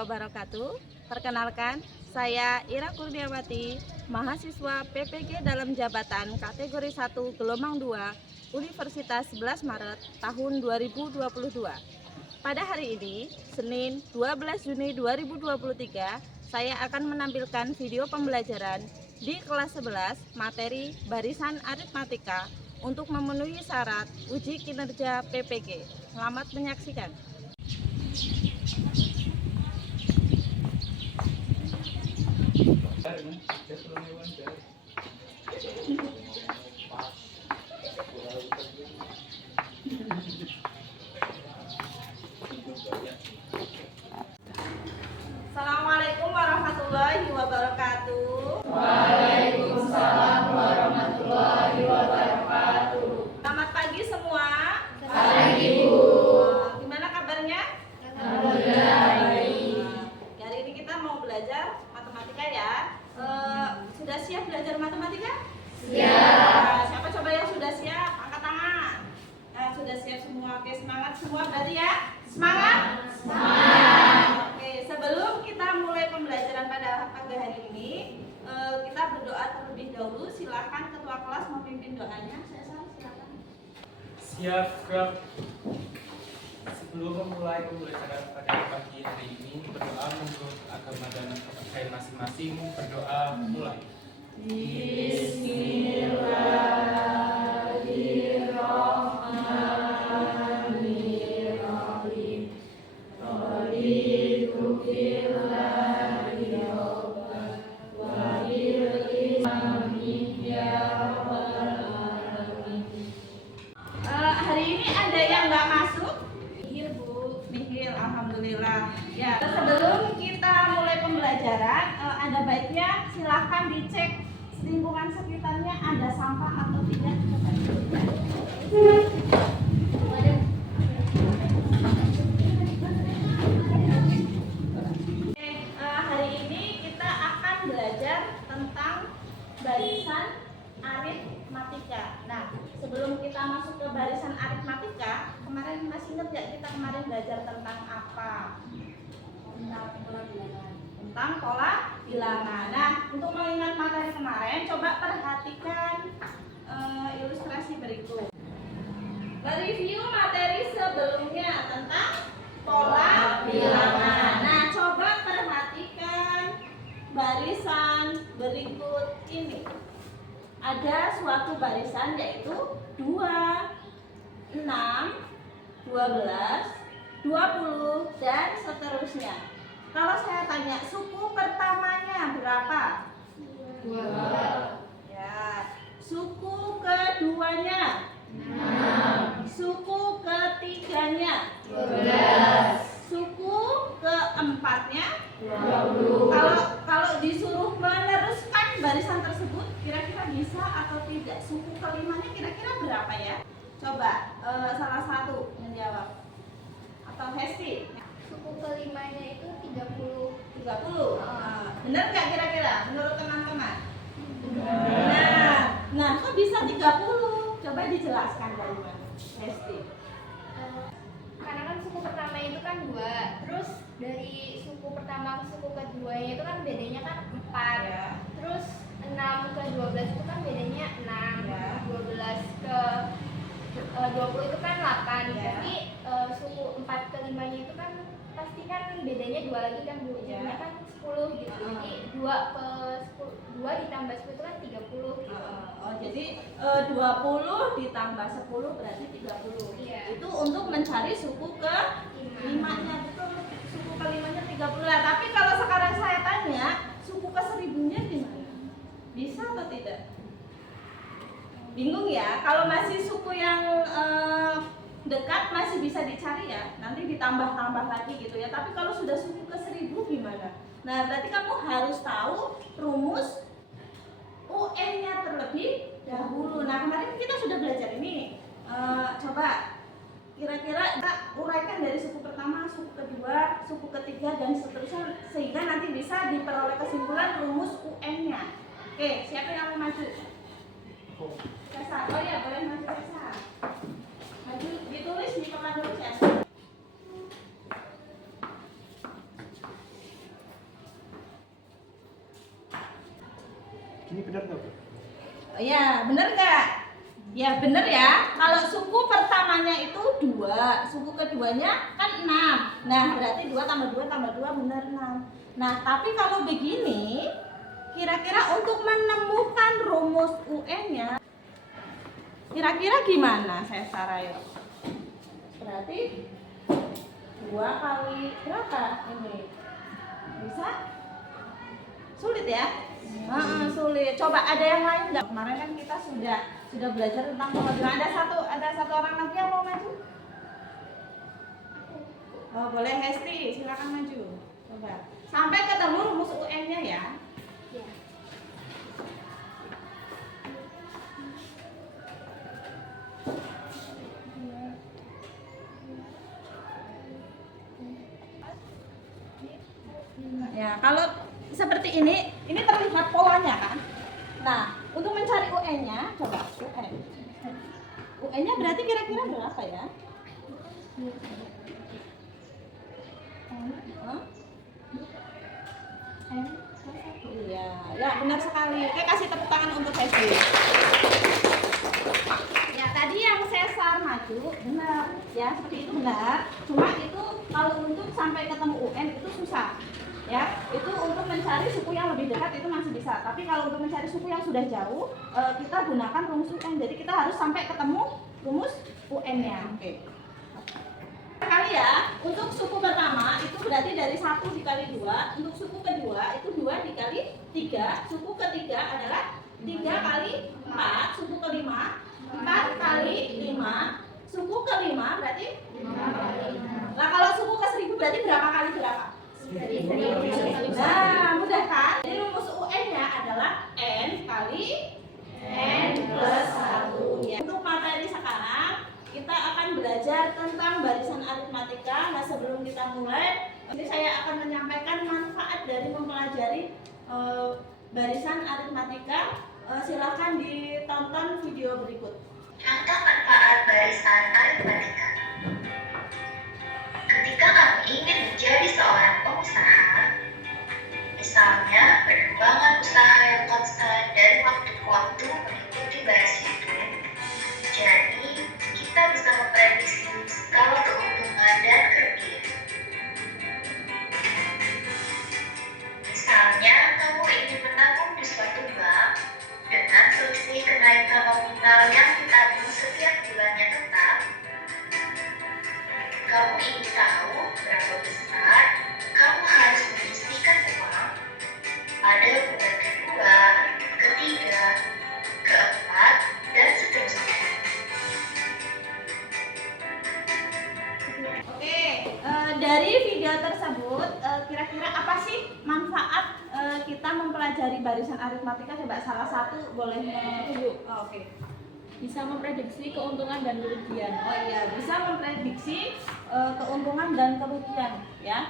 wabarakatuh. Perkenalkan, saya Ira Kurniawati, mahasiswa PPG dalam jabatan kategori 1 gelombang 2 Universitas 11 Maret tahun 2022. Pada hari ini, Senin 12 Juni 2023, saya akan menampilkan video pembelajaran di kelas 11 materi barisan aritmatika untuk memenuhi syarat uji kinerja PPG. Selamat menyaksikan. Assalamualaikum warahmatullahi wabarakatuh. Waalaikumsalam warahmatullahi wabarakatuh. Selamat pagi semua. Pagi, Bu. Gimana kabarnya? Alhamdulillah baik. Hari ini kita mau belajar matematika ya. Sudah siap belajar matematika? Siap. Siapa coba yang sudah siap? Angkat tangan. Nah, sudah siap semua. Oke, semangat semua berarti ya. Semangat? Semangat. Oke, sebelum kita mulai pembelajaran pada pagi hari ini, kita berdoa terlebih dahulu. Silakan ketua kelas memimpin doanya. Saya silakan. Siap, Kak. Sebelum memulai pembelajaran pada pagi hari ini, berdoa menurut agama dan kepercayaan masing-masing. Berdoa mulai. Bismillahirrahmanirrahim. Raditu billahi rabban wa bil islami ya rabbal alamin. Hari ini ada yang nggak masuk? Nihil, Bu. Nihil, alhamdulillah. Ya, sebelum kita mulai pembelajaran, ada baiknya silahkan dicek lingkungan sekitarnya ada sampah atau tidak. Hari ini kita akan belajar tentang barisan aritmatika. Nah, sebelum kita masuk ke barisan aritmatika, kemarin masih ingat nggak kita kemarin belajar tentang apa? Tentang pola bilangan. Nah, untuk mengingat materi kemarin, coba perhatikan ilustrasi berikut. Mereview materi sebelumnya tentang pola bilangan. Nah, coba perhatikan barisan berikut ini. Ada suatu barisan yaitu 2, 6, 12, 20, dan seterusnya. Kalau saya tanya, suku pertamanya berapa? 2, Ya. Suku keduanya? 6, Suku ketiganya? 12, Suku keempatnya? 20. Kalau disuruh meneruskan barisan tersebut, kira-kira bisa atau tidak? Suku kelimanya kira-kira berapa ya? Coba salah satu menjawab. Atau Hesti? Suku kelimanya itu 30. 30. Benar nggak kira-kira menurut teman-teman? Nah, kok bisa 30? Coba dijelaskan dari mana? Hesti. Karena kan suku pertama itu kan 2. Terus dari suku pertama ke suku keduanya itu kan bedanya kan 4. Ya. Terus 6 ke 12 itu kan bedanya 6. Ya. 12 ke 20 itu kan 8. Ya. Jadi suku 4 ke 5-nya itu kan pasti kan bedanya 2 lagi kan, Bu. Ya. Jadinya kan 10 gitu. Jadi 2 ke 10, 2 ditambah 10 itu kan 30 gitu. Jadi 20 ditambah 10 berarti 30. Iya. Itu untuk mencari suku ke 5-nya, betul. Suku ke 5-nya 30. Nah, tapi kalau sekarang saya tanya, suku ke 1000-nya gimana? Bisa atau tidak? Bingung ya? Kalau masih suku yang dekat masih bisa dicari ya. Nanti ditambah-tambah lagi gitu ya. Tapi kalau sudah suku ke 1000 gimana? Nah, berarti kamu harus tahu rumus UN-nya terlebih dahulu. Nah, kemarin kita sudah belajar ini. Coba kira-kira kita uraikan dari suku pertama, suku kedua, suku ketiga, dan seterusnya sehingga nanti bisa diperoleh kesimpulan rumus UN-nya. Oke, siapa yang mau maju? Cesar. Oh ya, boleh maju Cesar. Maju, ditulis di papan tulis ya. benar nggak, Bu? Ya, bener nggak? Ya bener ya. Kalau suku pertamanya itu 2, suku keduanya kan 6. Nah, berarti 2 tambah 2 tambah 2 bener 6. Nah, tapi kalau begini, kira-kira untuk menemukan rumus UN-nya, kira-kira gimana saya Sarayo? Berarti 2 kali berapa ini? Bisa? Sulit ya? Sulit. Coba ada yang lain nggak? Kemarin kan kita sudah belajar tentang pembagian. Ada satu orang lagi yang mau maju? Oh, boleh Hesti, silakan maju. Coba. Sampai ketemu rumus UN-nya ya. Ya. Ya, kalau seperti ini terlihat polanya kan. Nah, untuk mencari UN-nya, coba UN. UN-nya berarti kira-kira berapa ya? Iya, ya benar sekali. Oke, kasih tepuk tangan untuk Hesti. Ya, tadi yang sesar maju benar, ya seperti itu benar. Cuma itu kalau untuk sampai ketemu UN itu susah. Ya, itu untuk mencari suku yang lebih dekat itu masih bisa. Tapi kalau untuk mencari suku yang sudah jauh, kita gunakan rumus UN. Jadi kita harus sampai ketemu rumus UN-nya. Oke. Kali ya, untuk suku pertama itu berarti dari 1 dikali 2. Untuk suku kedua itu 2 dikali 3. Suku ketiga adalah 3 kali 4. Suku kelima 4 kali 5. Suku kelima berarti 5 kali 6. Nah, kalau suku ke 1000 berarti berapa kali berapa? Nah, mudah kan? Jadi rumus UN-nya adalah N kali N plus 1. Ya. Untuk materi sekarang kita akan belajar tentang barisan aritmatika. Nah, sebelum kita mulai, ini saya akan menyampaikan manfaat dari mempelajari barisan aritmatika. Silakan ditonton video berikut. Contoh manfaat barisan aritmatika. Ketika kamu ingin menjadi seorang pengusaha, misalnya pengembangan usaha yang konstan dari waktu ke waktu mengikuti baris hitung, jadi kita bisa memprediksi skala keuntungan dan kerugian. Misalnya, kamu ingin menabung di suatu bank dengan selisih kenaikan nominal yang ditabung setiap bulannya tetap. Kamu ingin tahu berapa besar kamu harus menyisihkan uang pada bulan kedua, ketiga, keempat, dan seterusnya. Oke, dari video tersebut kira-kira apa sih manfaat kita mempelajari barisan aritmatika? Coba salah satu boleh menunjuk. Oh, oke. Bisa memprediksi keuntungan dan kerugian. Oh iya, bisa memprediksi keuntungan dan kerugian ya.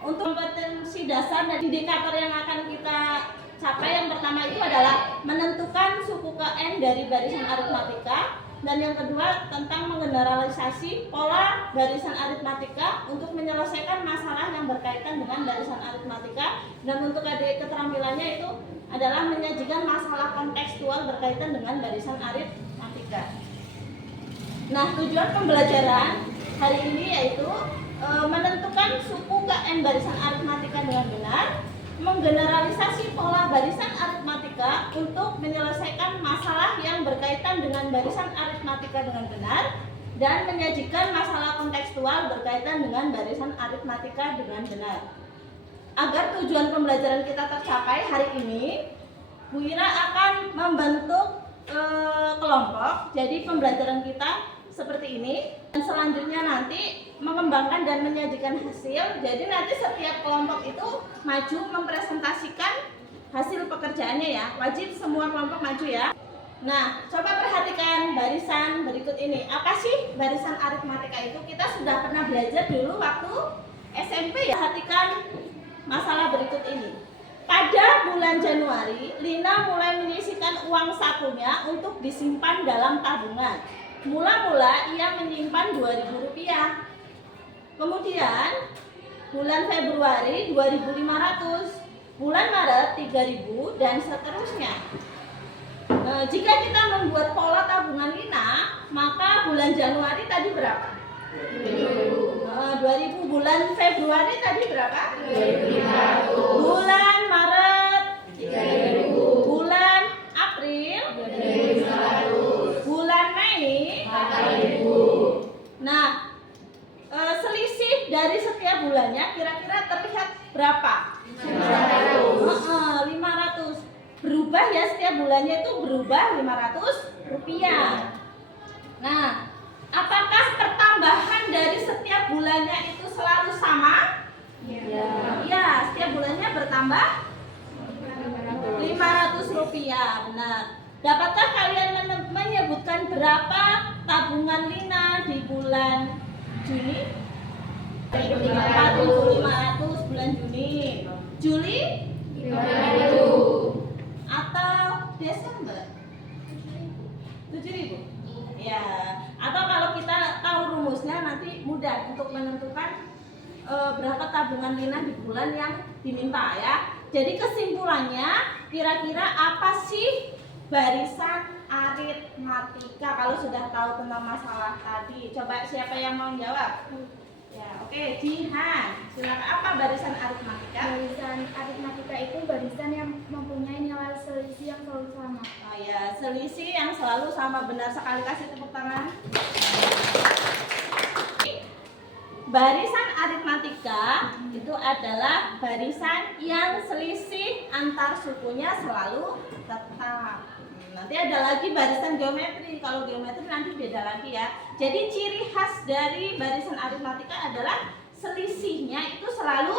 Untuk kompetensi dasar dan indikator yang akan kita capai, yang pertama itu adalah menentukan suku ke N dari barisan aritmatika, dan yang kedua tentang menggeneralisasi pola barisan aritmatika untuk menyelesaikan masalah yang berkaitan dengan barisan aritmatika, dan untuk adik keterampilannya itu adalah menyajikan masalah kontekstual berkaitan dengan barisan aritmatika. Nah, tujuan pembelajaran hari ini yaitu menentukan suku ke N barisan aritmatika dengan benar, menggeneralisasi pola barisan aritmatika untuk menyelesaikan masalah yang berkaitan dengan barisan aritmatika dengan benar, dan menyajikan masalah kontekstual berkaitan dengan barisan aritmatika dengan benar. Agar tujuan pembelajaran kita tercapai hari ini, Bu Ira akan membentuk kelompok. Jadi pembelajaran kita seperti ini, dan selanjutnya nanti mengembangkan dan menyajikan hasil. Jadi nanti setiap kelompok itu maju mempresentasikan hasil pekerjaannya ya. Wajib semua kelompok maju ya. Nah, coba perhatikan barisan berikut ini. Apa sih barisan aritmatika itu? Kita sudah pernah belajar dulu waktu SMP ya. Perhatikan masalah berikut ini. Pada bulan Januari, Lina mulai menyisihkan uang sakunya untuk disimpan dalam tabungan. Mula-mula ia menyimpan Rp2.000. Kemudian bulan Februari 2.500, bulan Maret 3.000, dan seterusnya. Jika kita membuat pola tabungan lina, maka bulan Januari tadi berapa? 2000. Bulan Februari tadi berapa? 2.500. Bulan Maret 3.000. bulan April 2.500. bulan Mei 4.000. Nah, selisih dari setiap bulannya kira-kira terlihat berapa? 500. Berubah ya, setiap bulannya itu berubah 500 rupiah. Nah, apakah pertambahan dari setiap bulannya itu selalu sama? Ya, setiap bulannya bertambah 500 rupiah. Benar. Dapatkah kalian menyebutkan berapa tabungan lina di bulan Juni? 4.500 bulan Juni. Juli 5.000. atau Desember? 7.000. Ya. Atau kalau kita tahu rumusnya nanti mudah untuk menentukan berapa tabungan lina di bulan yang diminta ya. Jadi kesimpulannya kira-kira apa sih barisan aritmatika kalau sudah tahu tentang masalah tadi? Coba siapa yang mau jawab? Ya, oke, Jihan. Silakan, apa barisan aritmatika? Barisan aritmatika itu barisan yang mempunyai nilai selisih yang selalu sama. Oh ya, selisih yang selalu sama. Benar sekali, kasih tepuk tangan. Barisan aritmatika itu adalah barisan yang selisih antar sukunya selalu tetap. Nanti ada lagi barisan geometri. Kalau geometri nanti beda lagi ya. Jadi ciri khas dari barisan aritmatika adalah selisihnya itu selalu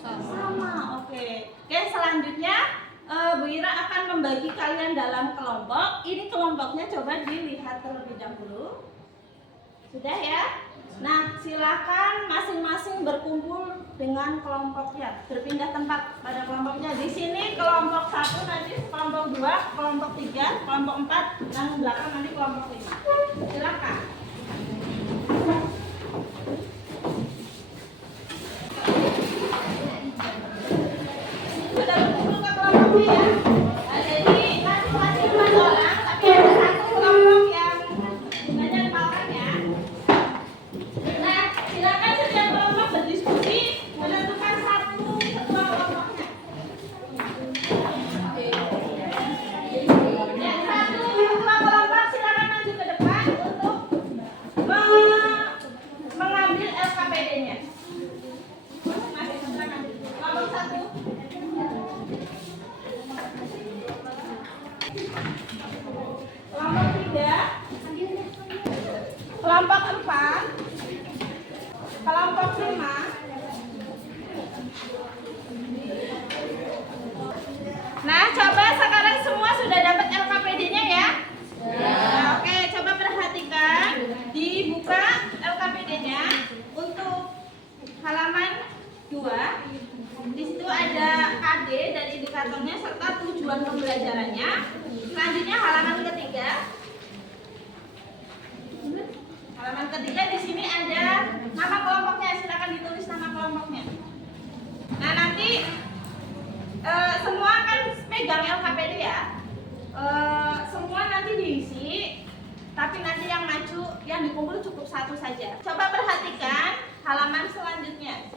sama. Oke, selanjutnya Bu Ira akan membagi kalian dalam kelompok. Ini kelompoknya coba dilihat terlebih dahulu. Sudah ya? Nah, silakan masing-masing berkumpul dengan kelompoknya, berpindah tempat pada kelompoknya. Di sini kelompok 1, nanti kelompok 2, kelompok 3, kelompok 4, dan belakang nanti kelompok 5. Silakan. Sudah berkumpul ke kelompoknya ya. Nah, jadi nanti masih 4 orang, tapi ada satu kelompok yang jumlahnya 5 orang ya. Nah, silakan setiap kelompok berdiskusi menentukan satu ketua kelompoknya. Yang satu ketua kelompok silakan maju ke depan untuk mengambil LKPD-nya. Mari silakan. Kelompok 1. Kelompok 3. Kelompok 4. Kelompok 5. Nah, coba sekarang semua sudah dapat LKPD-nya ya? Nah, oke, coba perhatikan. Dibuka LKPD-nya untuk halaman 2. Di situ ada KD dan indikatornya serta tujuan pembelajarannya. Selanjutnya halaman ketiga. Halaman ketiga di sini ada nama kelompoknya, silakan ditulis nama kelompoknya. Nah, nanti semua akan pegang LKPD ya. Semua nanti diisi, tapi nanti yang maju, yang dikumpul cukup satu saja. Coba perhatikan halaman selanjutnya.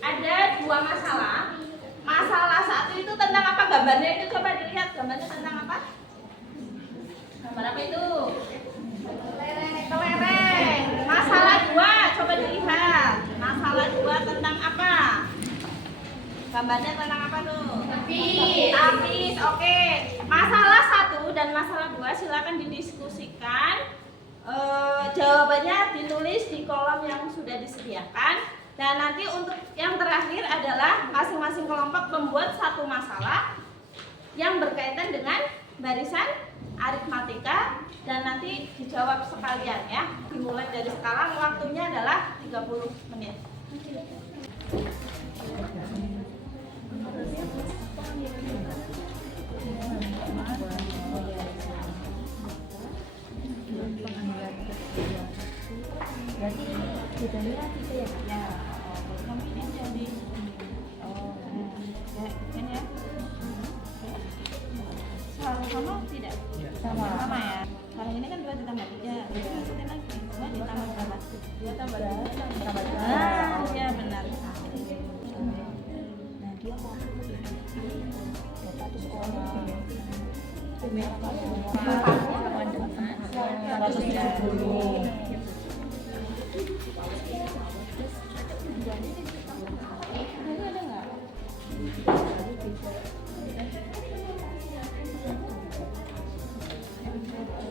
Ada 2 masalah. Masalah 1 itu tentang apa gambarnya itu? Coba dilihat gambarnya tentang apa? Gambar apa itu? Kelereng. Masalah 2, coba dilihat. Masalah 2 tentang apa? Gambarnya tentang apa tuh? Tapis. Oke. Masalah 1 dan masalah 2 silakan didiskusikan. Jawabannya ditulis di kolom yang sudah disediakan. Dan nanti untuk yang terakhir adalah masing-masing kelompok membuat satu masalah yang berkaitan dengan barisan aritmatika dan nanti dijawab sekalian ya. Dimulai dari sekarang, waktunya adalah 30 menit. Berarti bedanya kita ya? Ya. Nanti ini jadi ini ya. sama. Sama ya. Kalau ini kan 2 ditambah 3. Ikutin lagi. 2 ditambah berapa? 2 tambah 2 Tambah dua. Ah, iya benar. Nah dia mau 200 orang. 170. Ada nggak?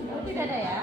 Oh, tidak ada ya?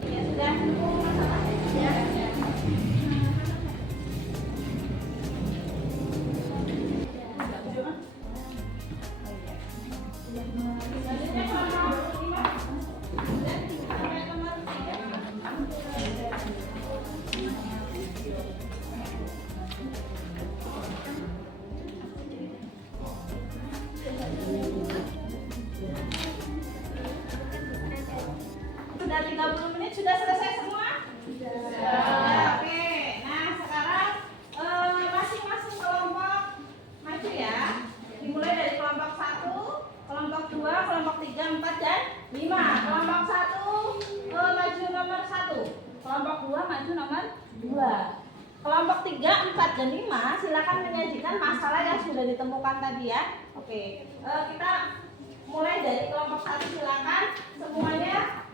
Ya sudah. Sudah 30 menit sudah selesai semua? Sudah. Oke. Nah, sekarang masing-masing kelompok maju ya. Dimulai dari kelompok 1, kelompok 2, kelompok 3, 4 dan 5. Kelompok 1 maju nomor 1. Kelompok 2 maju nomor 2. Kelompok 3, 4 dan 5 silakan menyajikan masalah yang sudah ditemukan tadi ya. Oke. Kita mulai dari kelompok 1 silakan semuanya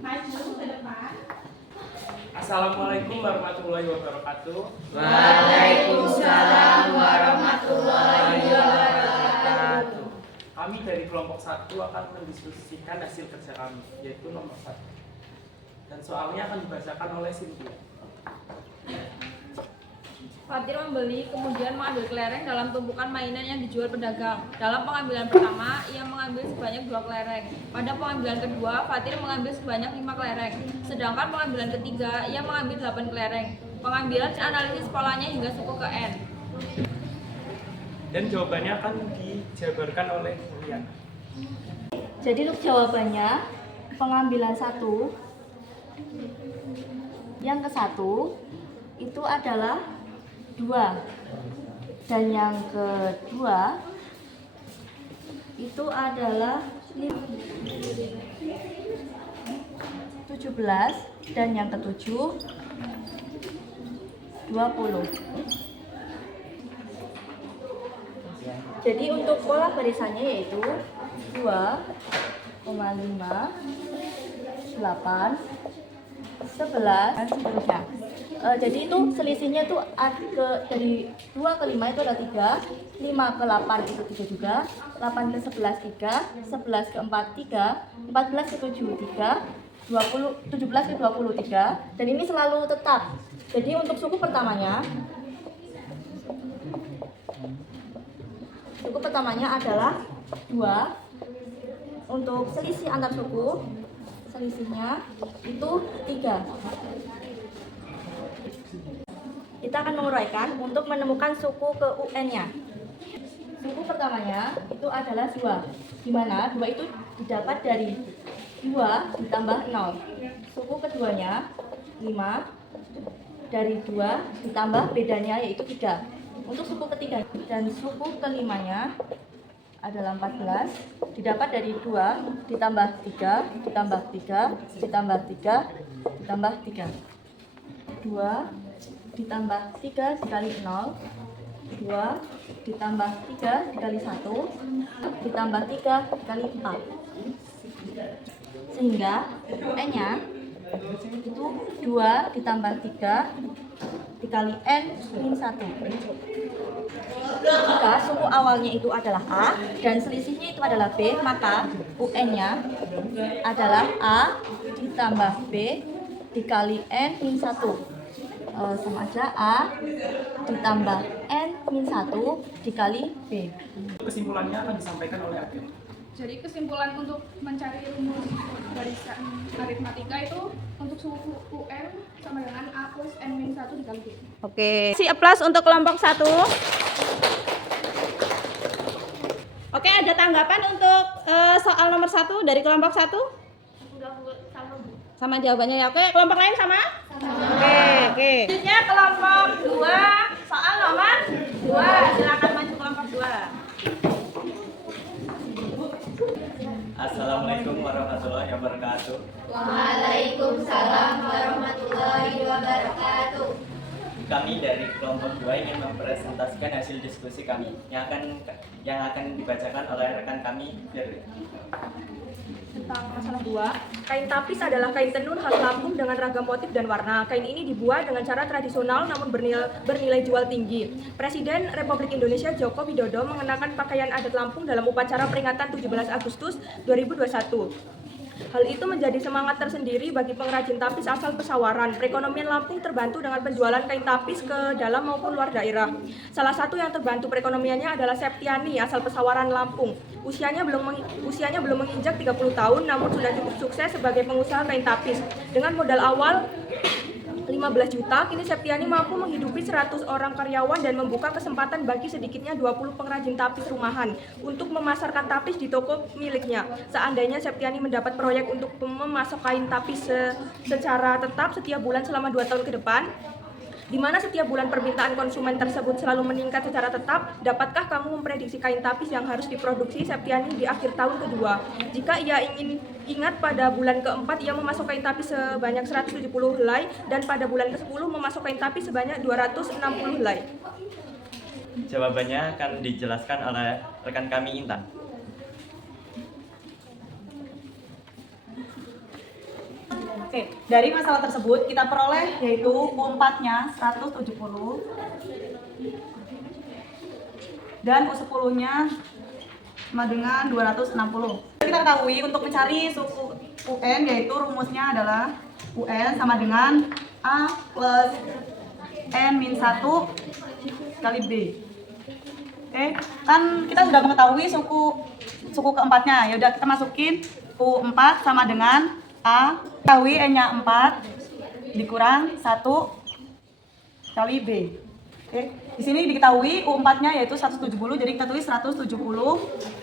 maju ke depan. Assalamualaikum warahmatullahi wabarakatuh. Waalaikumsalam warahmatullahi wabarakatuh. Kami dari kelompok 1 akan mendiskusikan hasil kerja kami, yaitu nomor 1. Dan soalnya akan dibacakan oleh Cynthia. Fatir membeli kemudian mengambil kelereng dalam tumpukan mainan yang dijual pedagang. Dalam pengambilan pertama, ia mengambil sebanyak 2 kelereng. Pada pengambilan kedua, Fatir mengambil sebanyak 5 kelereng. Sedangkan pengambilan ketiga, ia mengambil 8 kelereng. Pengambilan analisis polanya hingga suku ke N. Dan jawabannya akan dijabarkan oleh Rian. Jadi untuk jawabannya pengambilan 1 yang ke 1 itu adalah 2 dan yang kedua itu adalah 17 dan yang ketujuh 20. Jadi untuk pola barisannya yaitu 2,5, 8, 11 dan seterusnya. Jadi itu selisihnya tuh dari 2 ke 5 itu ada 3, 5 ke 8 itu 3 juga, 8 ke 11 3, 11 ke 4 3, 14 ke 7 3, 17 ke 20 3, dan ini selalu tetap. Jadi untuk suku pertamanya adalah 2. Untuk selisih antar suku, selisihnya itu 3. Kita akan menguraikan untuk menemukan suku ke UN-nya. Suku pertamanya itu adalah 2, di mana 2 itu didapat dari 2 ditambah 0. Suku keduanya 5, dari 2 ditambah bedanya yaitu 3. Untuk suku ketiga dan suku kelimanya adalah 14, didapat dari 2 ditambah 3, ditambah 3, ditambah 3, ditambah 3. 2 ditambah 3 dikali 0, 2 ditambah 3 dikali 1, ditambah 3 dikali 4. Sehingga UN-nya itu 2 ditambah 3 dikali N min 1. Jika suku awalnya itu adalah A dan selisihnya itu adalah B, maka UN-nya adalah A ditambah B dikali N min 1 sama aja A ditambah N min 1 dikali B. Kesimpulannya akan disampaikan oleh Agil. Jadi kesimpulan untuk mencari rumus barisan aritmatika itu untuk suku UN sama dengan A plus N min 1 dikali B. Oke. Si plus untuk kelompok 1. Oke, ada tanggapan untuk soal nomor 1 dari kelompok 1? Sama jawabannya ya. Oke, kelompok lain sama? Oke. Selanjutnya kelompok 2, soal nomor 2. Silakan maju kelompok 2. Assalamualaikum warahmatullahi wabarakatuh. Waalaikumsalam warahmatullahi wabarakatuh. Kami dari kelompok 2 ingin mempresentasikan hasil diskusi kami yang akan dibacakan oleh rekan kami dari Tentang masalah 2, kain tapis adalah kain tenun khas Lampung dengan ragam motif dan warna. Kain ini dibuat dengan cara tradisional namun bernilai jual tinggi. Presiden Republik Indonesia Joko Widodo mengenakan pakaian adat Lampung dalam upacara peringatan 17 Agustus 2021. Hal itu menjadi semangat tersendiri bagi pengrajin tapis asal Pesawaran. Perekonomian Lampung terbantu dengan penjualan kain tapis ke dalam maupun luar daerah. Salah satu yang terbantu perekonomiannya adalah Septiani asal Pesawaran Lampung. Usianya belum menginjak 30 tahun namun sudah cukup sukses sebagai pengusaha kain tapis. Dengan modal awal 15 juta, kini Septiani mampu menghidupi 100 orang karyawan dan membuka kesempatan bagi sedikitnya 20 pengrajin tapis rumahan untuk memasarkan tapis di toko miliknya. Seandainya Septiani mendapat proyek untuk memasok kain tapis secara tetap setiap bulan selama 2 tahun ke depan, di mana setiap bulan permintaan konsumen tersebut selalu meningkat secara tetap, dapatkah kamu memprediksi kain tapis yang harus diproduksi Septiani di akhir tahun kedua? Jika ia ingin ingat pada bulan keempat ia memasok kain tapis sebanyak 170 helai dan pada bulan ke-10 memasok kain tapis sebanyak 260 helai. Jawabannya akan dijelaskan oleh rekan kami Intan. Oke, dari masalah tersebut kita peroleh yaitu U4-nya 170 dan U10-nya sama dengan 260. Kita ketahui untuk mencari suku UN yaitu rumusnya adalah UN sama dengan A plus N min 1 kali B. Oke, kan kita sudah mengetahui suku keempatnya. Ya udah kita masukin U4 sama dengan A kali N-nya 4 dikurang 1 kali B. Oke, di sini diketahui U4-nya yaitu 170, jadi kita tulis 170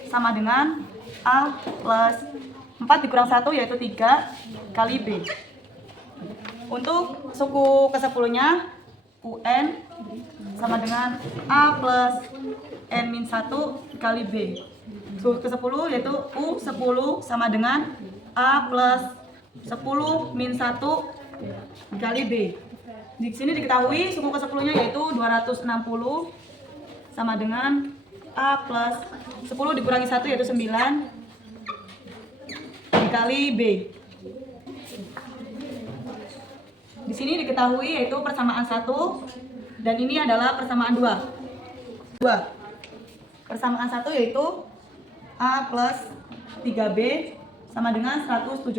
sama dengan A plus 4 dikurang 1 yaitu 3 kali B. Untuk suku ke-10-nya UN sama dengan A plus N min 1 kali B. Suku ke-10 yaitu U10 sama dengan A plus 10 min 1 kali B. Di sini diketahui suku ke-10-nya yaitu 260 sama dengan A plus 10 dikurangi 1 yaitu 9 dikali B. Di sini diketahui yaitu persamaan 1 dan ini adalah persamaan 2. Persamaan 1 yaitu A plus 3B sama dengan 170.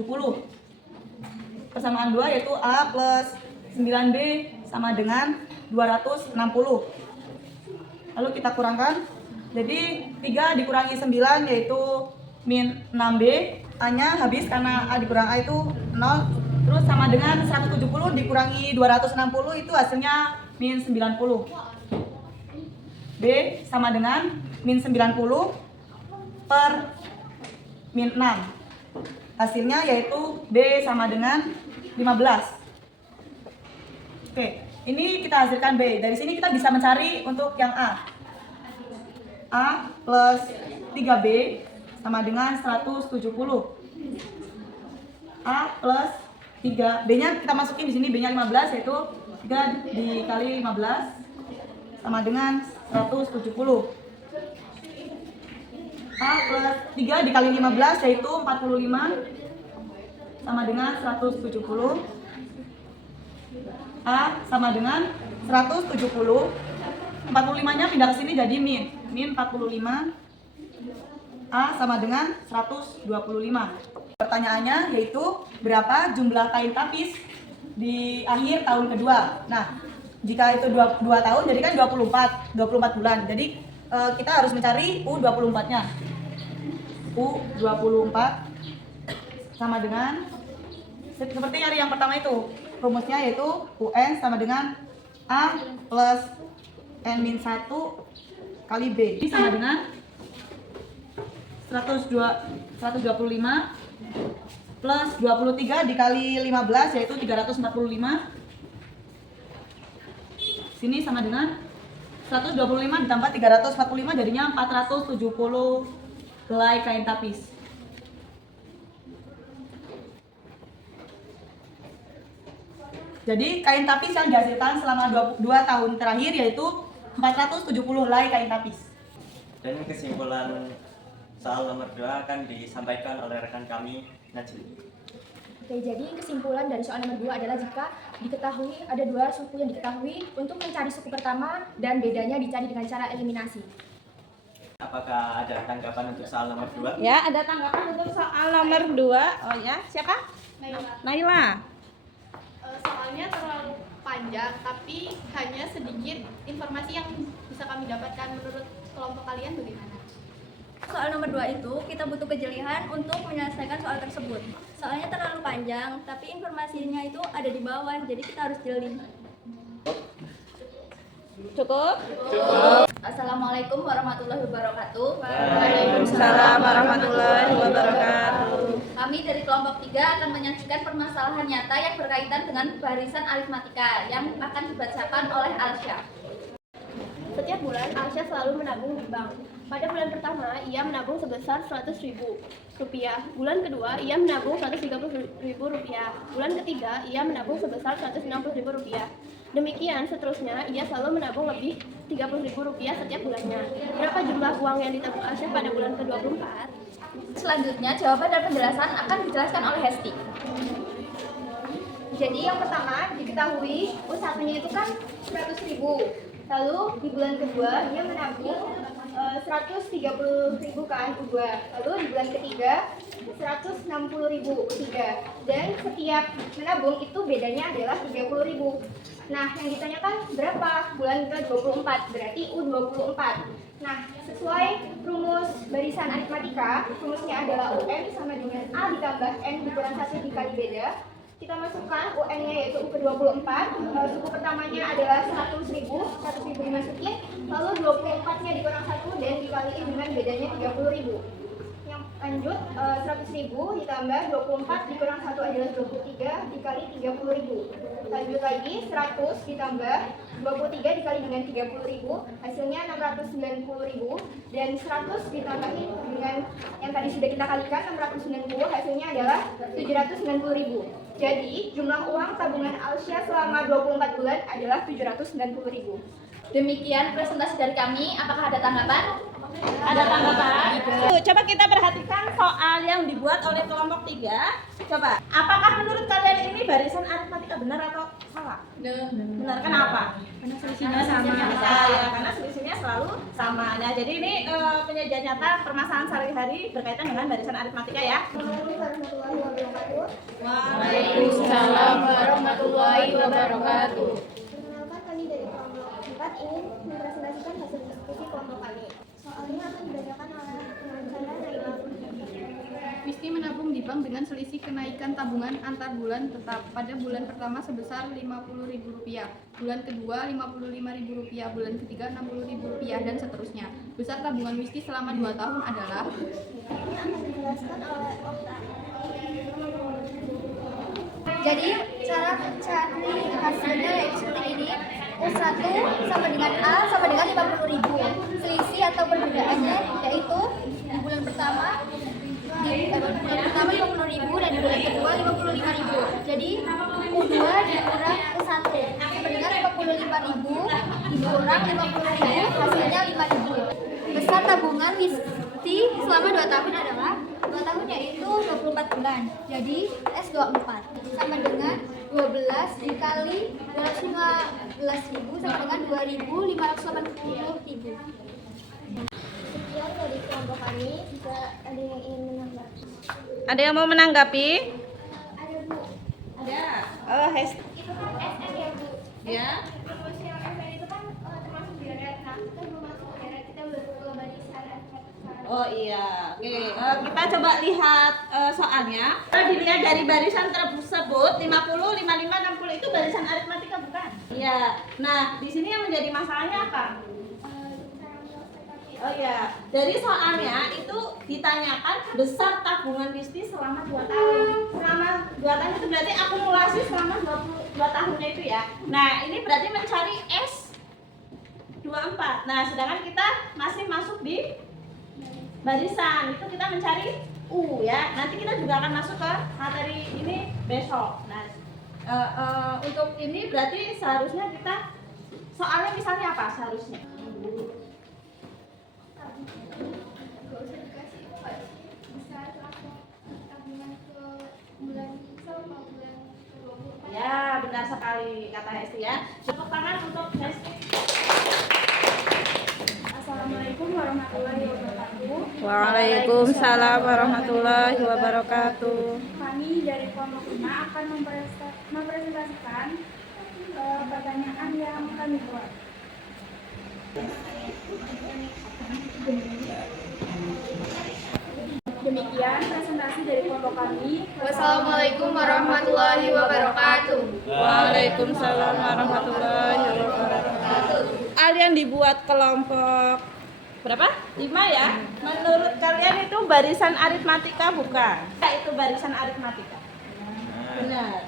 Persamaan 2 yaitu A plus 9B sama dengan 260. Lalu kita kurangkan. Jadi 3 dikurangi 9 yaitu min 6B. A-nya habis karena A dikurang A itu 0. Terus sama dengan 170 dikurangi 260 itu hasilnya min 90. B sama dengan min 90 per min 6. Hasilnya yaitu B sama dengan 15. Oke, ini kita hasilkan B. Dari sini kita bisa mencari untuk yang A. A plus 3B sama dengan 170. A plus 3, B-nya kita masukin di sini, B-nya 15 yaitu 3 dikali 15 sama dengan 170. A plus 3 dikali 15 yaitu 45 sama dengan 170. A sama dengan 170. 45-nya pindah ke sini jadi min 45 A sama dengan 125. Pertanyaannya yaitu berapa jumlah kain tapis di akhir tahun kedua. Nah, jika itu 2 tahun jadi kan 24 bulan. Jadi kita harus mencari U24-nya. U24 sama dengan seperti hari yang pertama itu. Rumusnya yaitu UN sama dengan A plus N-1 kali B. Ini sama dengan 125 plus 23 dikali 15 yaitu 345. Sini sama dengan 125 ditambah 345 jadinya 470 helai kain tapis. Jadi kain tapis yang dihasilkan selama 2 tahun terakhir yaitu 470 helai kain tapis. Dan kesimpulan soal nomor 2 akan disampaikan oleh rekan kami, Najmi. Oke, jadi kesimpulan dari soal nomor 2 adalah jika diketahui ada 2 suku yang diketahui, untuk mencari suku pertama dan bedanya dicari dengan cara eliminasi. Apakah ada tanggapan untuk soal nomor 2? Ya, ada tanggapan untuk soal nomor 2. Oh ya, siapa? Naila. Soalnya terlalu panjang, tapi hanya sedikit informasi yang bisa kami dapatkan. Menurut kelompok kalian bagaimana? Soal nomor 2 itu kita butuh kejelian untuk menyelesaikan soal tersebut. Soalnya terlalu panjang, tapi informasinya itu ada di bawah, jadi kita harus jeli. Cukup? Assalamualaikum warahmatullahi wabarakatuh. Waalaikumsalam warahmatullahi wabarakatuh. Kami dari kelompok 3 akan menyajikan permasalahan nyata yang berkaitan dengan barisan aritmatika yang akan dibacakan oleh Alsya. Setiap bulan Alsya selalu menabung di bank. Pada bulan pertama ia menabung sebesar Rp100.000. Bulan kedua ia menabung Rp130.000. Bulan ketiga ia menabung sebesar Rp160.000. Demikian seterusnya ia selalu menabung lebih Rp30.000 setiap bulannya. Berapa jumlah uang yang ditabung Alsya pada bulan ke-24? Selanjutnya jawaban dan penjelasan akan dijelaskan oleh Hesti. Jadi yang pertama diketahui U1-nya itu kan Rp100.000. Lalu di bulan kedua dia menabung Rp130.000 kan U2. Lalu di bulan ketiga Rp160.000 U3. Dan setiap menabung itu bedanya adalah Rp30.000. Nah, yang ditanyakan berapa bulan ke-24, berarti U24. Nah, sesuai rumus barisan aritmatika, rumusnya adalah UN sama dengan A ditambah N dikurang 1 dikali beda. Kita masukkan UN-nya yaitu U ke-24, suku pertamanya adalah 100.000 dimasukin, lalu 24-nya dikurang 1 dan dikaliin dengan bedanya 30.000. Yang lanjut, 100.000 ditambah 24 dikurang 1 adalah 23 dikali 30.000. Lanjut lagi, 100 ditambah 23 dikali dengan 30.000, hasilnya 690.000, dan 100 ditambahin dengan yang tadi sudah kita kalikan 690, hasilnya adalah 790.000. Jadi, jumlah uang tabungan Alsya selama 24 bulan adalah 790.000. Demikian presentasi dari kami. Apakah ada tanggapan? Ada tanggapan? Coba kita perhatikan soal yang dibuat oleh kelompok 3. Coba, apakah menurut kalian ini barisan aritmatika benar atau salah? Benar. Kenapa? Karena selisihnya sama. Ya, karena selisihnya selalu sama. Nah, jadi ini penyajian nyata permasalahan sehari-hari berkaitan dengan barisan aritmatika ya. Waalaikumsalam warahmatullahi wabarakatuh. Perkenalkan, kami dari kelompok 4 ingin mempresentasikan hasil diskusi kelompok kami. Soalnya akan dibacakan oleh pengacara Naila. Misti menabung di bank dengan selisih kenaikan tabungan antar bulan tetap. Pada bulan pertama sebesar Rp50.000, bulan kedua Rp55.000, bulan ketiga Rp60.000, dan seterusnya. Besar tabungan Misti selama 2 tahun adalah. Ini akan dijelaskan oleh Okta. Jadi cara mencari hasilnya yaitu seperti ini. U1 sama dengan A sama dengan 50.000. Selisih atau perbedaannya yaitu di bulan pertama 50.000 dan di bulan kedua 55.000. Jadi U2 dikurang U1 sama dengan 55.000 dikurang 50.000, hasilnya 5.000. Besar tabungan Misti selama 2 tahun adalah 2 tahun yaitu 24 bulan. Jadi S24 sama dengan 12 dikali 215.000 sama dengan 2.580.000. Sekian dari kelompok kami. Jika ada yang ingin menambah. Ada yang mau menanggapi? Ada Bu. Ada. Oh, Itu kan SN ya Bu. ya. Rumus yang SN itu kan termasuk deret. Nah, kita belum masuk deret. Kita baru ke barisan SN. Oh iya, oke. Kita coba lihat soalnya. Dilihat dari barisan tersebut 50, 55, 60 itu barisan aritmatika bukan? Iya. Nah, di sini yang menjadi masalahnya apa? Oh iya, dari soalnya itu ditanyakan besar tabungan bisnis selama 2 tahun. Selama 2 tahun itu berarti akumulasi selama 22 tahunnya itu ya. Nah, ini berarti mencari S24. Nah, sedangkan kita masih masuk di barisan, itu kita mencari U ya. Nanti kita juga akan masuk ke materi ini besok. Nah, untuk ini berarti seharusnya kita soalnya misalnya apa seharusnya? Gak usah dikasih itu nggak sih? Bisa langsung tabungan ke bulan sama bulan ke-24. Ya, benar sekali kata Hesti ya. Tepuk tangan untuk Hesti. Assalamualaikum warahmatullahi wabarakatuh. Waalaikumsalam warahmatullahi wabarakatuh. Kami dari kelompok 5 akan mempresentasikan pertanyaan yang kami buat. Demikian presentasi dari kelompok kami. Wassalamualaikum warahmatullahi wabarakatuh. Waalaikumsalam warahmatullahi wabarakatuh. Yang dibuat kelompok berapa? 5 ya. Menurut kalian itu barisan aritmatika bukan? Itu barisan aritmatika. Benar.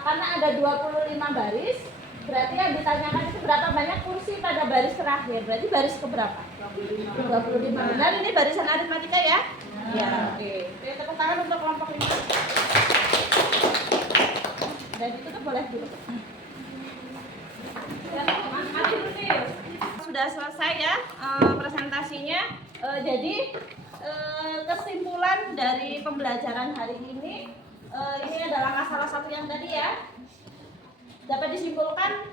Karena ada 25 baris, berarti yang ditanyakan itu berapa banyak kursi pada baris terakhir. Berarti baris keberapa? 25. Benar, ini barisan aritmatika ya? Ya, oke. Oke, tepuk tangan untuk kelompok 5. Dan ditutup boleh dulu. Mati dulu nih. Sudah selesai ya presentasinya. Jadi kesimpulan dari pembelajaran hari ini adalah masalah satu yang tadi ya. Dapat disimpulkan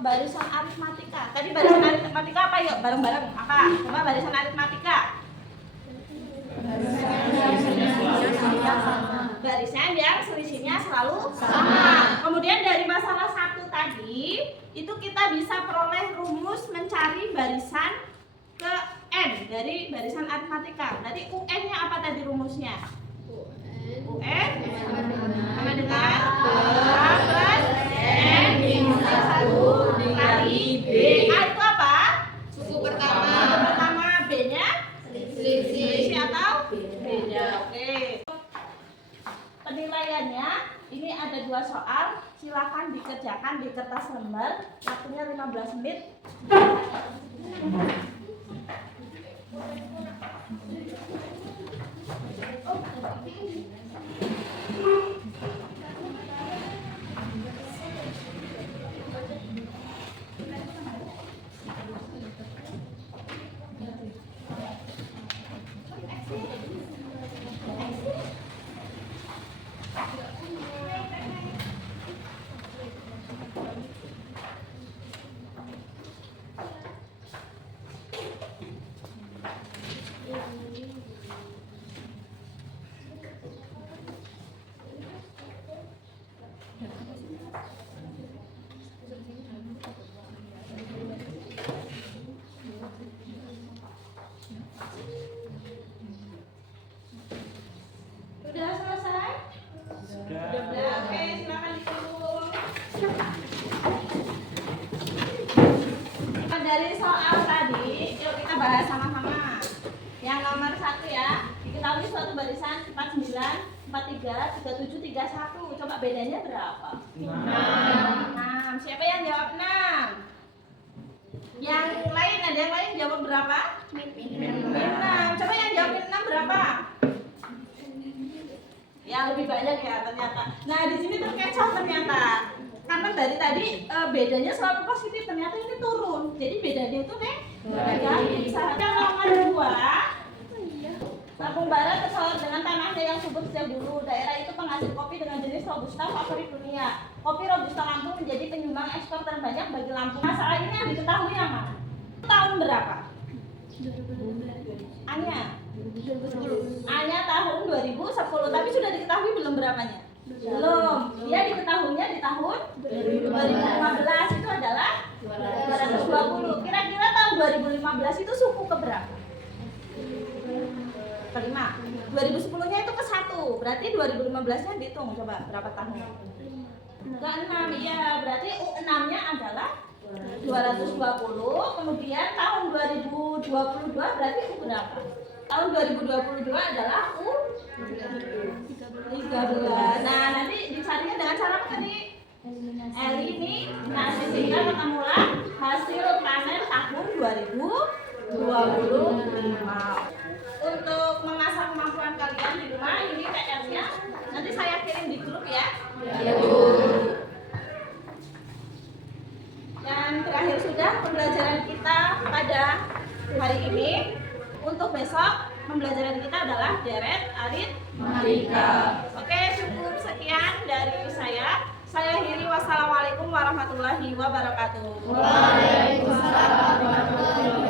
barisan aritmatika. Tadi barisan aritmatika apa yuk? Bareng-bareng apa? Coba barisan aritmatika. Barisan yang selisihnya selalu sama. Kemudian dari masalah satu tadi itu kita bisa peroleh rumus mencari barisan ke N dari barisan aritmatika. Berarti UN-nya apa tadi rumusnya? UN sama dengan A plus N dikurangi 1 kali B. A itu apa? Suku pertama. B-nya selisih atau beda. Oke. Penilaiannya ini ada 2 soal, silakan dikerjakan di kertas lembar, waktunya 15 menit. Sudah selesai? Sudah. Oke, silakan ditutup. Dari soal tadi, yuk kita bahas sama-sama. Yang nomor 1 ya, diketahui suatu barisan 49, 43, 37, 31. Coba bedanya berapa? 6. Siapa yang jawab 6? Yang lain, ada yang lain jawab berapa? 6. Coba yang jawab 6 berapa? Ya lebih banyak ya ternyata. Nah di sini terkecoh ternyata. Karena dari tadi bedanya selalu positif, ternyata ini turun. Jadi bedanya itu negatif. Saatnya nomor 2. Lampung Barat tersohor dengan tanahnya yang subur sejak dulu. Daerah itu penghasil kopi dengan jenis Robusta favorit dunia. Kopi Robusta Lampung menjadi penyumbang ekspor terbanyak bagi Lampung. Masalah ini yang diketahui yang mana? Tahun berapa? A-nya? A-nya tahun 2010, tapi sudah diketahui belum berapanya? Belum. Dia diketahuinya di tahun 2015 itu adalah 220. Kira-kira tahun 2015 itu suku keberapa? Kelima. 2010-nya itu ke 1. Berarti 2015-nya dihitung coba berapa tahun? Ke 6. Iya, berarti U6-nya adalah 220. Kemudian tahun 2022 berarti U berapa? Tahun 2022 adalah U 13. Nah, nanti dicarinya dengan cara apa nih? L ini, nah sehingga ketemulah hasil panen tahun 2025. Untuk mengasah kemampuan kalian di rumah, ini PR-nya nanti saya kirim di grup ya. Dan terakhir sudah pembelajaran kita pada hari ini. Untuk besok pembelajaran kita adalah deret aritmatika. Oke, cukup sekian dari saya. Saya akhiri, wassalamualaikum warahmatullahi wabarakatuh. Waalaikumsalam warahmatullahi wabarakatuh.